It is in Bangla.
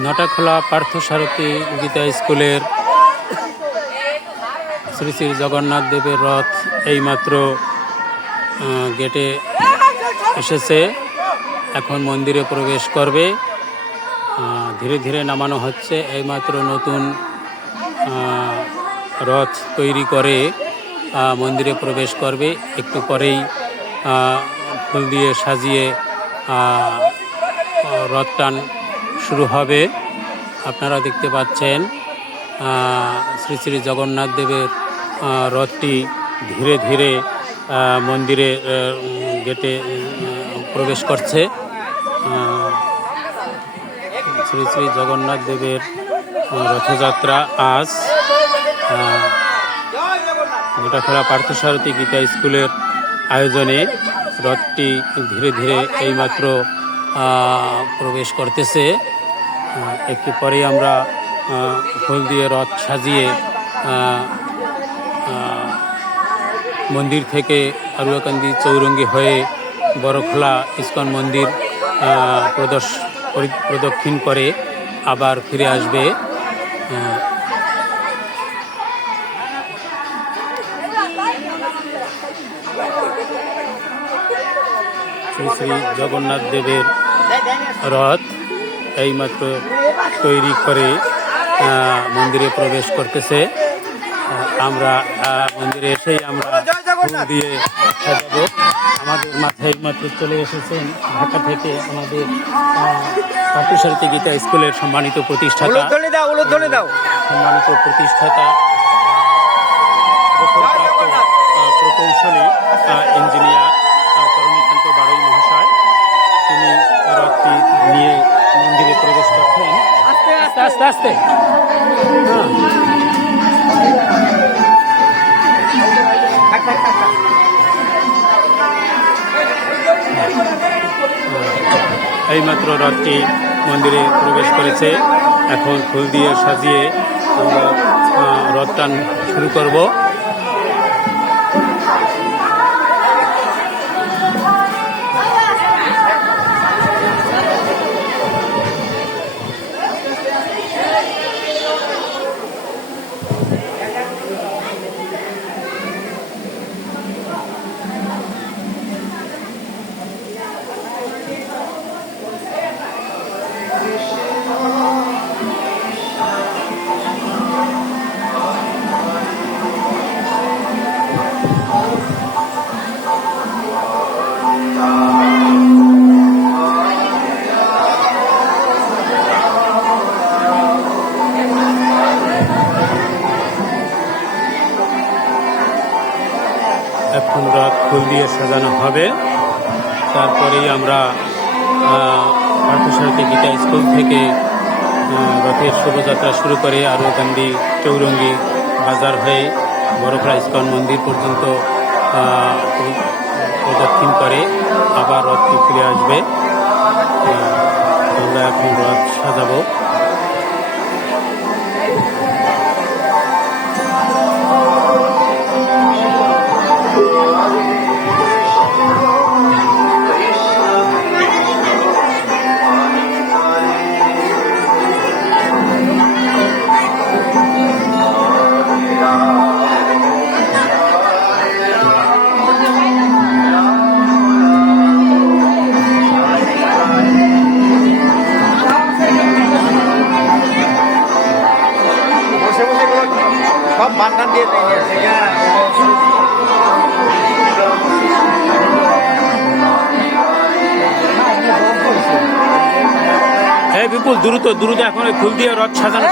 নটাখোলা পার্থসারথী গীতা স্কুলের শ্রী শ্রী জগন্নাথ দেবের রথ এইমাত্র গেটে এসেছে। এখন মন্দিরে প্রবেশ করবে। ধীরে ধীরে নামানো হচ্ছে। এইমাত্র নতুন রথ তৈরি করে মন্দিরে প্রবেশ করবে। একটু পরেই ফুল দিয়ে সাজিয়ে রথ টান শুরু হবে। আপনারা দেখতে পাচ্ছেন শ্রী শ্রী জগন্নাথ দেবের রথটি ধীরে ধীরে মন্দিরে গেটে প্রবেশ করছে। শ্রী শ্রী জগন্নাথ দেবের রথযাত্রা আজ নটাখোলা পার্থসারথী গীতা স্কুলের আয়োজনে রথটি ধীরে ধীরে এইমাত্র প্রবেশ করতেছে। একটু পরেই আমরা ফুল দিয়ে রথ সাজিয়ে মন্দির থেকে আরুয়াকান্দি চৌরঙ্গি হয়ে বড়খোলা ইস্কন মন্দির প্রদক্ষিণ করে আবার ফিরে আসবে। শ্রী শ্রী জগন্নাথ দেবের রথ এইমাত্র তৈরি করে মন্দিরে প্রবেশ করতেছে। আমরা মন্দিরে এসেই আমরা ফুল দিয়ে সাজাবো। আমাদের মাথায় মাত্র চলে এসেছেন ঢাকা থেকে আমাদের পার্থসারথী গীতা স্কুলের সম্মানিত প্রতিষ্ঠাতা প্রকৌশলী ইঞ্জিনিয়ার চরণীকান্ত বাড়ই মহাশয়। তিনি রথটি নিয়ে মন্দিরে প্রবেশ করছেন। আস্তে আস্তে আস্তে এইমাত্র রথটি মন্দিরে প্রবেশ করেছে। এখন ফুল দিয়ে সাজিয়ে আমরা রথ টান শুরু করব। এখন রথ ফুল দিয়ে সাজানো হবে। তারপরেই আমরা পার্থসারথী গীতা স্কুল থেকে রথের শোভাযাত্রা শুরু করে আরুয়াকান্দি চৌরঙ্গি বাজার হয়ে বড়খোলা ইস্কন মন্দির পর্যন্ত প্রদক্ষিণ করে আবার রথটি ফিরে আসবে। আমরা এখন রথ সাজাবো। সব মান্নান দিয়ে বিপুল দ্রুত দ্রুত এখন ফুল দিয়ে রথ সাজানো।